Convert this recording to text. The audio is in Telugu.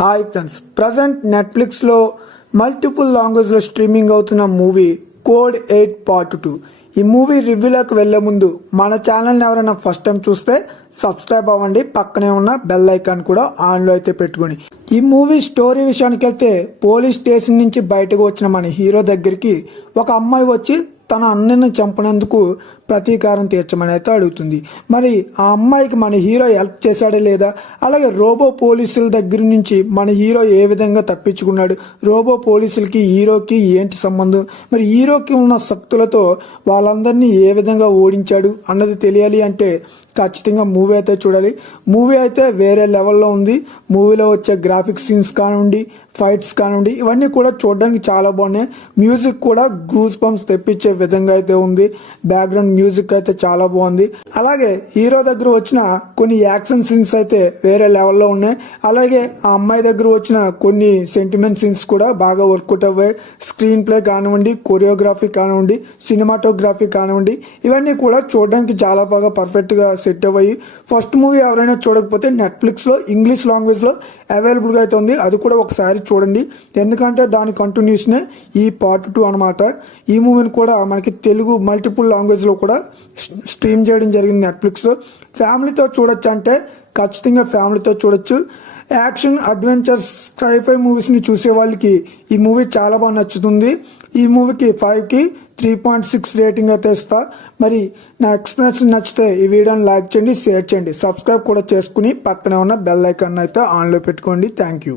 హాయ్ ఫ్రెండ్స్, ప్రజెంట్ నెట్ఫ్లిక్స్లో మల్టిపుల్ లాంగ్వేజ్లో స్ట్రీమింగ్ అవుతున్న మూవీ కోడ్ 8 పార్ట్ 2. ఈ మూవీ రివ్యూలోకి వెళ్లే ముందు మన ఛానల్ని ఎవరైనా ఫస్ట్ టైం చూస్తే సబ్స్క్రైబ్ అవ్వండి, పక్కనే ఉన్న బెల్ ఐకాన్ కూడా ఆన్లో అయితే పెట్టుకోండి. ఈ మూవీ స్టోరీ విషయానికి వెళ్తే పోలీస్ స్టేషన్ నుంచి బయటకు వచ్చిన మన హీరో దగ్గరికి ఒక అమ్మాయి వచ్చి తన అన్నని చంపినందుకు ప్రతీకారం తీర్చమని అయితే అడుగుతుంది. మరి ఆ అమ్మాయికి మన హీరో హెల్ప్ చేశాడే లేదా, అలాగే రోబో పోలీసుల దగ్గర నుంచి మన హీరో ఏ విధంగా తప్పించుకున్నాడు, రోబో పోలీసులకి హీరోకి ఏంటి సంబంధం, మరి హీరోకి ఉన్న శక్తులతో వాళ్ళందరినీ ఏ విధంగా ఓడించాడు అన్నది తెలియాలి అంటే ఖచ్చితంగా మూవీ అయితే చూడాలి. మూవీ అయితే వేరే లెవెల్లో ఉంది. మూవీలో వచ్చే గ్రాఫిక్ సీన్స్ కానివ్వండి, ఫైట్స్ కానివ్వండి, ఇవన్నీ కూడా చూడడానికి చాలా బాగున్నాయి. మ్యూజిక్ కూడా గూస్ బంప్స్ తెప్పించే విధంగా అయితే ఉంది. బ్యాక్గ్రౌండ్ మ్యూజిక్ అయితే చాలా బాగుంది. అలాగే హీరో దగ్గర వచ్చిన కొన్ని యాక్షన్ సీన్స్ అయితే వేరే లెవెల్లో ఉన్నాయి. అలాగే ఆ అమ్మాయి దగ్గర వచ్చిన కొన్ని సెంటిమెంట్ సీన్స్ కూడా బాగా వర్కౌట్ అవ్వాయి. స్క్రీన్ ప్లే కానివ్వండి, కొరియోగ్రఫీ కానివ్వండి, సినిమాటోగ్రఫీ కానివ్వండి, ఇవన్నీ కూడా చూడడానికి చాలా బాగా పర్ఫెక్ట్ గా సెట్ అవ్వాయి. ఫస్ట్ మూవీ ఎవరైనా చూడకపోతే నెట్ఫ్లిక్స్ లో ఇంగ్లీష్ లాంగ్వేజ్ లో అవైలబుల్ గా అయితే ఉంది, అది కూడా ఒకసారి చూడండి. ఎందుకంటే దాని కంటిన్యూషనే ఈ పార్ట్ 2 అనమాట. ఈ మూవీని కూడా మనకి తెలుగు మల్టిపుల్ లాంగ్వేజ్ లో కూడా స్ట్రీమ్ చేయడం జరిగింది నెట్ఫ్లిక్స్ లో. ఫ్యామిలీతో చూడొచ్చు అంటే ఖచ్చితంగా ఫ్యామిలీతో చూడొచ్చు. యాక్షన్, అడ్వెంచర్స్, సైఫై మూవీస్ ని చూసే వాళ్ళకి ఈ మూవీ చాలా బాగా నచ్చుతుంది. ఈ మూవీకి 5కి 3.6 రేటింగ్ అయితే ఇస్తా. మరి నా ఎక్స్ప్లెనేషన్ నచ్చితే ఈ వీడియోని లైక్ చేయండి, షేర్ చేయండి, సబ్స్క్రైబ్ కూడా చేసుకుని పక్కనే ఉన్న బెల్ ఐకాన్ అయితే ఆన్లో పెట్టుకోండి. Thank you.